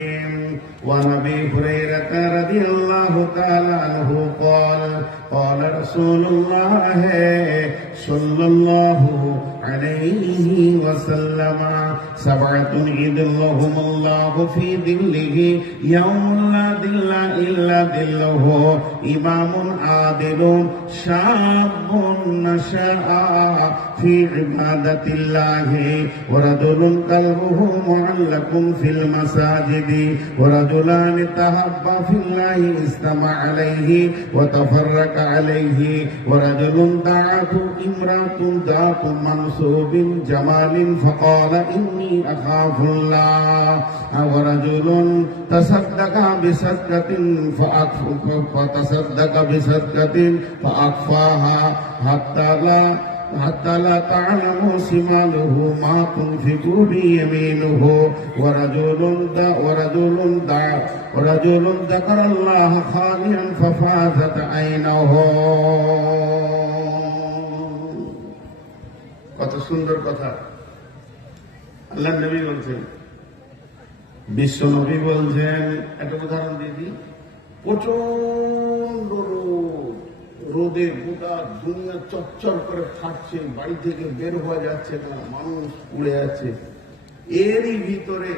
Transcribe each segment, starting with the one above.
وعن ابي هريره رضي الله تعالى عنه قال قال رسول الله صلى الله عليه وسلم سبعة يظلهم الله في ظله يوم لا ظل إلا ظله إمام عادل شاب نشأ في عبادة الله ورجل قلبه معلق في المساجد ورجلان تحابا في الله اجتمع عليه وتفرق عليه ورجل دعته امرأة ذات منصوب جمال فقال إني أخاف الله ورجل تصدق بصدقة فأخفاها حتى لا تعلم شماله ما تنفق بيمينه ورجل ذكر الله خاليا ففازت عينه কত সুন্দর কথা আল্লাহ নবী বলছেন, বিশ্ব নবী বলছেন। একটা উদাহরণ দিয়ে দিই। প্রচন্ড রোদে গোটা দুনিয়া চচ্চর করে ফাটছে, বাড়ি থেকে বের হওয়া যাচ্ছে না, মানুষ উড়ে যাচ্ছে। এরই ভিতরে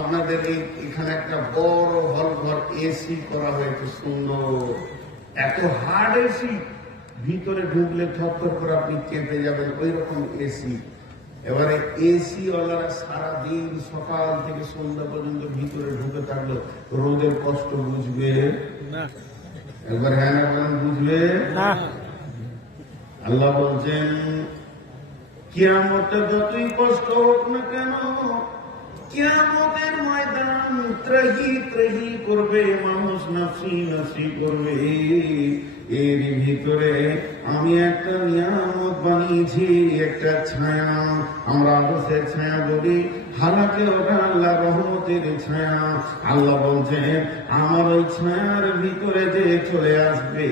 আপনাদের এখানে একটা বড় হল ঘর এসি করা হয়েছে, সুন্দর, এত হার্ড এসি, ভিতরে ঢুকলে থরথর করে আপনি কেঁপে যাবেন, ওই রকম এসি। এবারে এসি ওয়ালারা সারাদিন সকাল থেকে সন্ধ্যা পর্যন্ত ভিতরে ঢুকে থাকলো, রোদের কষ্ট বুঝবে না? একবার হ্যাঁ না বলেন, বুঝবে না? আল্লাহ বলছেন, কিয়ামতে যতই কষ্ট হোক না কেন, কিয়ামতের ময়দান ত্রাহি ত্রাহি করবে, মানুষ নাফসি নাফসি করবে। এর ভিতরে আমি একটা নিয়ামত বানিয়েছি, একটা ছায়া, আমরা আরশের ছায়া বলি, হালাকে ওটা আল্লাহ রহমতের ছায়া। আল্লাহ বলছেন, আমার ওই ছায়ার ভিতরে যে চলে আসবে,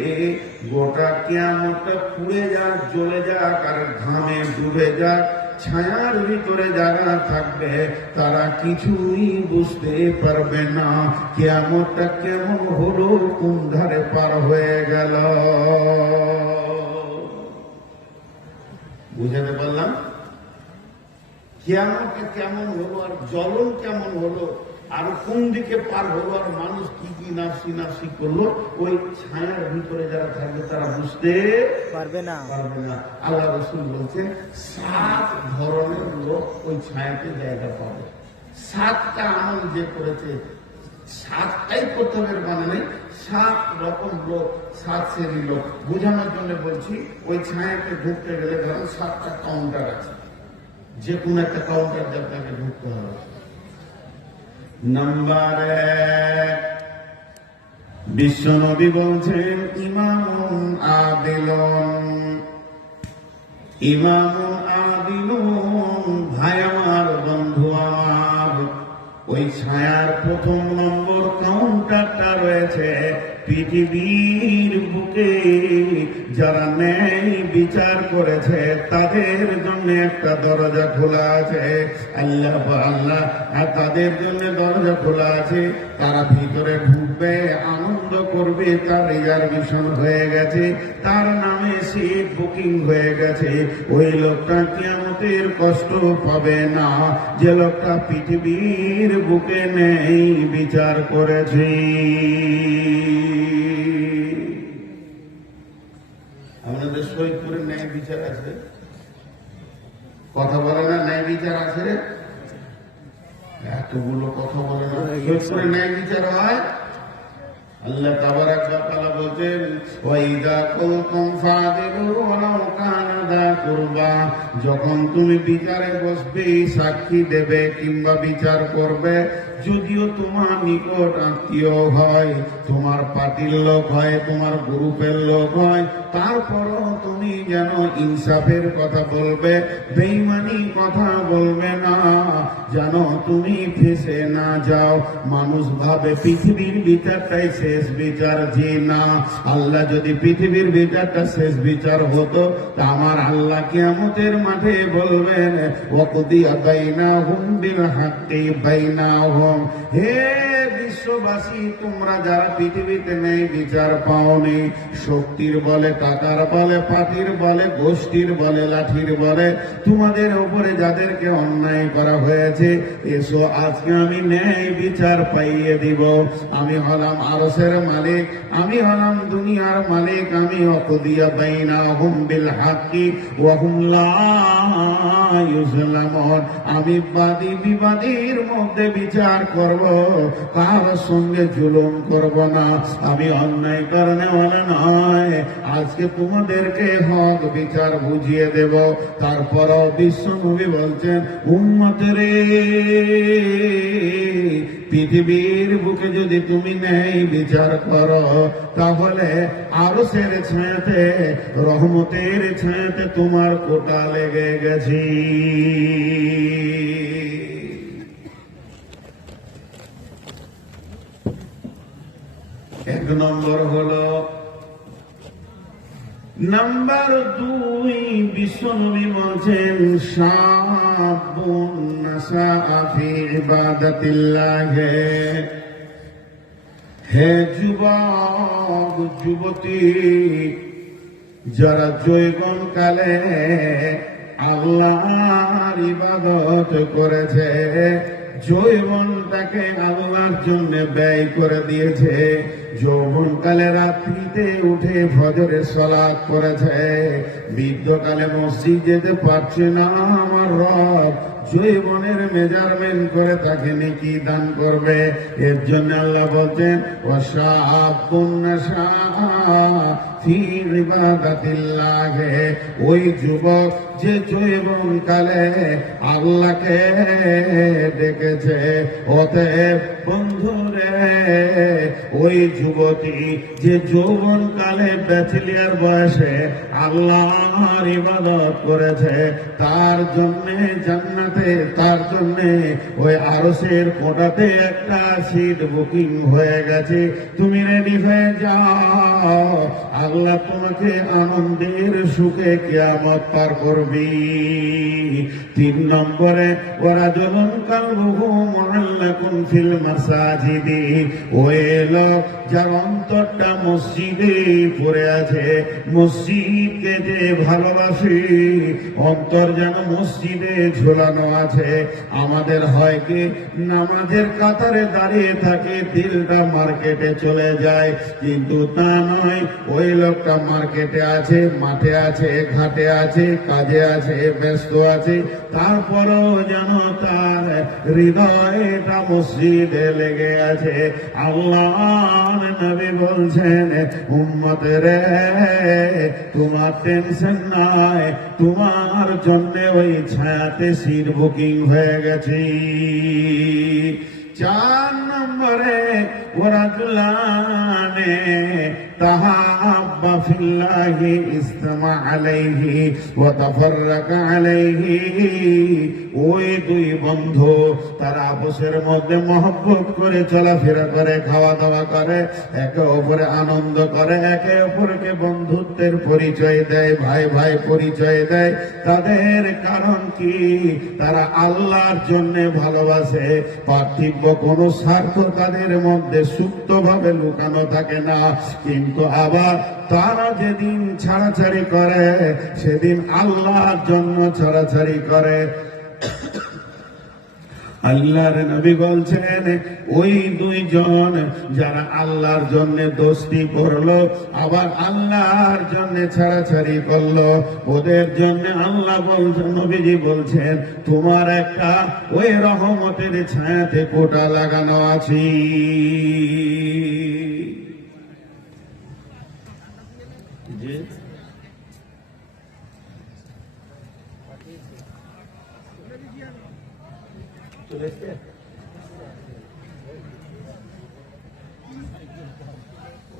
গোটা কিয়ামতটা পুড়ে যাক, জ্বলে যাক, আর ঘামে ডুবে যাক, ছায়ার ভিতরে যারা থাকবে তারা কিছুই বুঝতে পারবে না কিয়ামতটা কেমন হলো, কোন ধারে পার হয়ে গেল। বুঝাতে পারলাম? কিয়ামতটা কেমন হলো, আর জ্বলন কেমন হলো, আর কোন দিকে পার হলো, আর মানুষ কি কি নাফসি নাফসি করলো, ওই ছায়ার ভিতরে যারা থাকবে তারা বুঝতে পারবে না। আল্লাহ রাসূল বলছেন, 7 ধরনের লোক ওই ছায়াতে জায়গা পাবে। 7টা আমল যে করেছে, 7টাই করতে হবে মানে নেই, 7 রকম লোক, 7 শ্রেণীর লোক। বোঝানোর জন্য বলছি, ওই ছায়াতে ঢুকতে গেলে ধরুন 7টা কাউন্টার আছে, যে কোনো একটা কাউন্টার দিয়ে আপনাকে ঢুকতে হবে। নাম্বার 1, বিশ্ব নবী বলছেন, ইমামুন আদিলুন। ইমামুন আদিলুন, ভাই আমার, বন্ধু আমার, ওই ছায়ার প্রথম নম্বর কাউন্টারটা রয়েছে পৃথিবীর বুকে যারা ন্যায় বিচার করেছে তাদের জন্য একটা দরজা খোলা আছে। আল্লাহ তাদের জন্য দরজা খোলা আছে, তারা ভিতরে ঢুকবে, আনন্দ করবে, তার রিজার্ভেশন হয়ে গেছে, তার নামে সিট বুকিং হয়ে গেছে। ওই লোকটা কিয়ামতের কষ্ট পাবে না, যে লোকটা পৃথিবীর বুকে নেই বিচার করেছে। আমাদের শহীদপুরে ন্যায় বিচার আছে, কথা বলে না, ন্যায় বিচার আছে, এতগুলো কথা বলে না, শহীদপুরে ন্যায় বিচার হয়। আল্লাহ তাবারাক ওয়া তাআলা বলেন, ওয়াইদা কুনতুম ফাদিলু ওয়ালাউ কানা দা কুরবা, যখন তুমি বিচারে বসবে, সাক্ষী দেবে কিংবা বিচার করবে, যদিও তোমার নিকট আত্মীয় হয়, তোমার পার্টির লোক হয়, তোমার গ্রুপের লোক হয়, তারপরও তুমি যেন ইনসাফের কথা বলবে, বেঈমানি কথা বলবে না, যেন তুমি ফেসে না যাও। মানুষ ভাবে পৃথিবীর বিচারটাই শেষ বিচার, যে না, আল্লাহ যদি পৃথিবীর বিচারটা শেষ বিচার হতো তা আমার আর আল্লাহ কিয়ামতের মাঠে বলবেন ওয়াকুদিয়া বাইনাহুম বিল হাক্কি বাইনাহুম, হে বিশ্ববাসী, তোমরা যারা পৃথিবীতে নেই বিচার পাওনি, শক্তির বলে, টাকার বলে, পার্টির বলে, গোষ্ঠীর বলে, লাঠির বলে, তোমাদের উপরে যাদেরকে অন্যায় করা হয়েছে, এসো আজকে আমি ন্যায় বিচার পাইয়ে দিব। আমি হলাম আরশের মালিক, আমি হলাম দুনিয়ার মালিক, আমি ওয়াকুদিয়া বাইনাহুম বিল হাক্কি ওয়া হুম লা ইউজলামুন। আমি বাদী বিবাদীর মধ্যে বিচার করব, কার সঙ্গে জুলুম করব না। আমি অন্যায় করনেওয়ালা নয়। আজকে তোমাদেরকে হক বিচার বুঝিয়ে দেব। তারপরও বিশ্বনবী বলছেন, উম্মত রে, পৃথিবীর বুকে যদি তুমি ন্যায় বিচার করো, তাহলে আরশের ছায়াতে, রহমতের ছায়াতে তোমার কোটা লেগে গেছে। এক নম্বর হলো, নাম্বার 2, বিশ্বনবী বলছেন শাবুন নাশাআ ফি ইবাদাতিল্লাহ, হে যুবক যুবতী, যারা যৌবন কালে আল্লাহর ইবাদত করেছে, যৌবনটাকে আল্লাহর জন্য ব্যয় করে দিয়েছে, যৌবনকালে রাত্রিতে উঠে ফজরের সালাত করেছে, বৃদ্ধকালে মসজিদ যেতে পারছে না, আমার রব যৌবনের মেজারমেন্ট করে তাকে নেকি দান করবে। এর জন্য আল্লাহ বলছেন ওয়াশাবুন নাশাআ ফি ইবাদাতিল্লাহ, ওই যুবক যে যৌবন কালে আল্লাহকে ডেকেছে। অতএব বন্ধুরে, ওই যুবতী যে যৌবন কালে ব্যাচেলিয়ার বয়সে আল্লাহর ইবাদত করেছে, তার জন্যে জান্নাতে, তার জন্যে ওই আরশের কোটাতে একটা সিট বুকিং হয়ে গেছে। তুমি রেডি হয়ে যাও, আল্লাহ তোমাকে আনন্দের সুখে কিয়ামত পার করবি। 3 নম্বরে, ওয়ারাজুলুন কালবুহু মুআল্লাকুন ফিল মাসাজিদি, ওই লোক যার অন্তরটা মসজিদে পড়ে আছে, মসজিদকে যে ভালোবাসি, অন্তর যেন মসজিদে ঝোলানো আছে। আমাদের হয় কি, নামাজের কাতারে দাঁড়িয়ে থাকে, দিলটা মার্কেটে চলে যায়, কিন্তু তা নয়। ওই লোকটা মার্কেটে আছে, মাঠে আছে, ঘাটে আছে, কাজে আছে, ব্যস্ত আছে, তারপরও যেন তার হৃদয়টা মসজিদে লেগে আছে। আল্লাহর নবী বলছেন, উম্মত রে, তোমার টেনশন নাই, তোমার জন্য ওই ছায়াতে সিট বুকিং হয়ে গেছে। 4 নম্বরে, ওয়ারাজুলানে তাহাব্বা ফিল্লাহি ইসতামা আলাইহি ওয়া তাফাররাকা আলাইহি, ওই 2 বন্ধু তারা আপসের মধ্যে মহব্বত করে চলাফেরা করে, খাওয়া দাওয়া করে, একে অপরে আনন্দ করে, একে অপরকে বন্ধুত্বের পরিচয় দেয়, ভাই ভাই পরিচয় দেয়। তাদের কারণ কি? তারা আল্লাহর জন্য ভালোবাসে। পার্থিব কোনো স্বার্থ তাদের মধ্যে সুপ্তভাবে লুকানো থাকে না। কিন্তু আবার তারা যেদিন ছাড়াছাড়ি করে, সেদিন আল্লাহর জন্য ছাড়াছাড়ি করে। আল্লাহর নবী বলছেন, ওই 2 জন যারা আল্লাহর জন্য দোস্তি করলো, আবার আল্লাহর জন্য ছাড়াছাড়ি করলো, ওদের জন্য আল্লাহ বলছেন, নবীজি বলছেন, তোমার একটা ওই রহমতের ছায়াতে কোটা লাগানো আছে।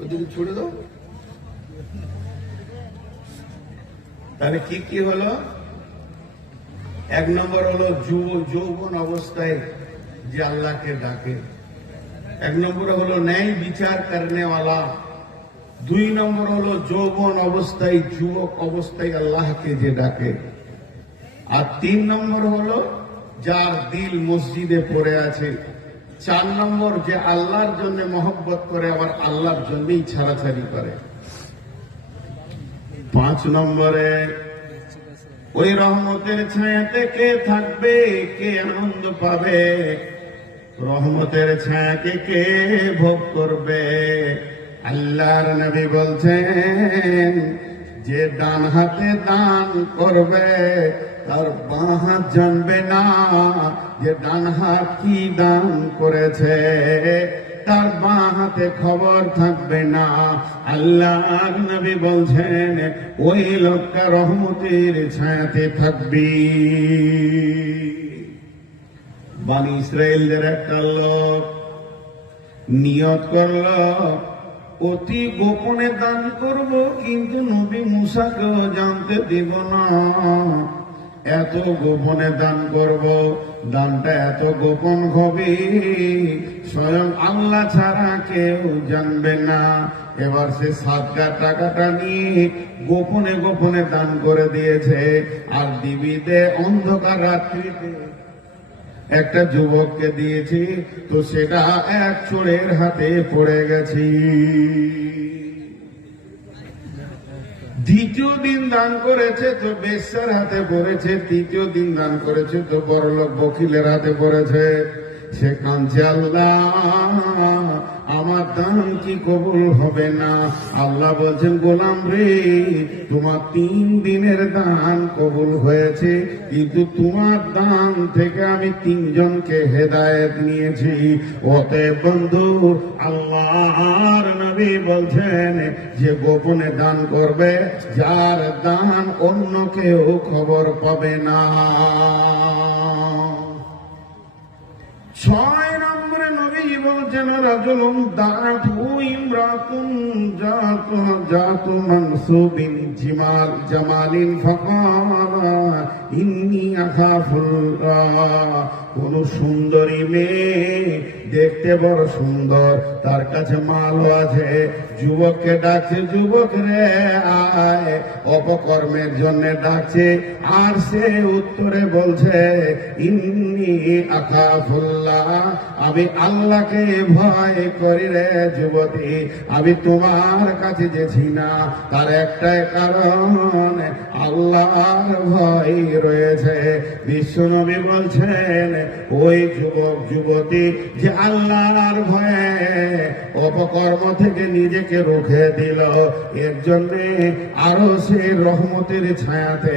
ওইদিকে ছুড়ে দাও। তাহলে কি কি হলো? 1 নম্বর হলো যৌবন অবস্থায় যে আল্লাহকে ডাকে। 1 নম্বর হলো ন্যায় বিচার করনেওয়ালা, দুই নম্বর হলো যৌবন অবস্থায়, যুবক অবস্থায় আল্লাহকে যে ডাকে। আর তিন নম্বর হলো যার দিল মসজিদে পড়ে আছে। চার নম্বর যে আল্লাহর জন্য মহব্বত করে, আবার আল্লাহর জন্যই ছাড়াছাড়ি করে। পাঁচ নম্বরে ওই রহমতের ছায়াতে কে থাকবে, কে আনন্দ পাবে, রহমতের ছায়াকে কে ভোগ করবে। আল্লাহর নবী বলছেন যে ডান হাতে দান করবে তার বাঁ হাত জানবে না যে ডান হাত কি দান করেছে, তার বাঁ হাতে খবর থাকবে না। আল্লাহর নবী বলছেন ওই লোকটা রহমতের ছায়াতে থাকবি। বানি ইসরায়েলদের একটা লোক নিয়ত করল অতি গোপনে দান করব, কিন্তু নবী মুসাকেও জানতে দিব না। এত গোপনে দান করব, দানটা এত গোপন হবে স্বয়ং আল্লাহ ছাড়া কেউ জানবে না। এবার সে সাদকার টাকাটা নিয়ে গোপনে গোপনে দান করে দিয়েছে। আর দিবিতে অন্ধকার রাত্রিতে একটা যুবককে দিয়েছি, তো সেটা এক চোরের হাতে পড়ে গেছি। দ্বিতীয় দিন দান করেছে তো বেশ্যার হাতে পড়েছে, তৃতীয় দিন দান করেছে তো বড়লোক বকিলের হাতে পড়েছে। সে কাঁদছে, আল্লাহ আমার দান কি কবুল হবে না? আল্লাহ বলছেন, গোলাম রে, তোমার 3 দিনের দান কবুল হয়েছে, কিন্তু তোমার দান থেকে আমি 3 জনকে হেদায়েত নিয়েছি। অতএব বন্ধু, আল্লাহর নবী বলছেন যে গোপনে দান করবে, যার দান অন্য কেউ খবর পাবে না। 6 নম্বরে নবী বলছেন রাজুলুন দাআতু ইমরাতুন জাতু মানসুবিন জামালিন ফাকালা ইন্নী আখাফুল্লাহ। কোন সুন্দরী মেয়ে, দেখতে বড় সুন্দর, তার কাছে মালও আছে, যুবককে ডাকছে, যুবক রে আয়, অপকর্মের জন্য ডাকছে। আর সে উত্তরে বলছে, ইন্নী আখাফুল্লাহ, আমি আল্লাহকে ভয় করি রে যুবতী। আমি তোমার কাছে যেছি না তার একটাই কারণ, আল্লাহর ভয় রয়েছে। বিশ্বনবী বলছেন ওই যুবক যুবতী যে আল্লাহর ভয়ে অপকর্ম থেকে নিজেকে রুখে দিল, এর জন্য আরো সে রহমতের ছায়াতে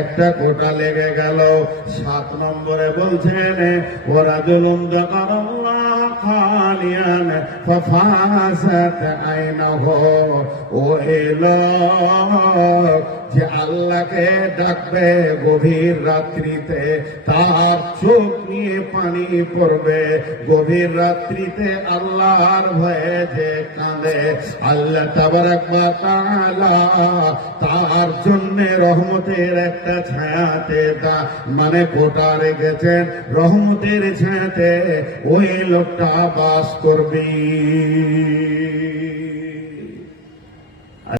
একটা কোটা লেগে গেল। 7 নম্বরে বলছেন ওরা জুলুম যাকারাল্লাহ খালিয়ান ফাফাসাত আইনাহু। ও এলো যে আল্লাহকে ডাকবে গভীর রাত্রিতে, তার চোখ নিয়ে পানি পড়বে। গভীর রাত্রিতে আল্লাহর ভয়ে যে কাঁদে, আল্লাহ তাবারাক ওয়া তাআলা তার জন্য রহমতের একটা ছায়াতে মানে কোটা রেখেছেন, রহমতের ছায়াতে ওই লোকটা বাস করবে।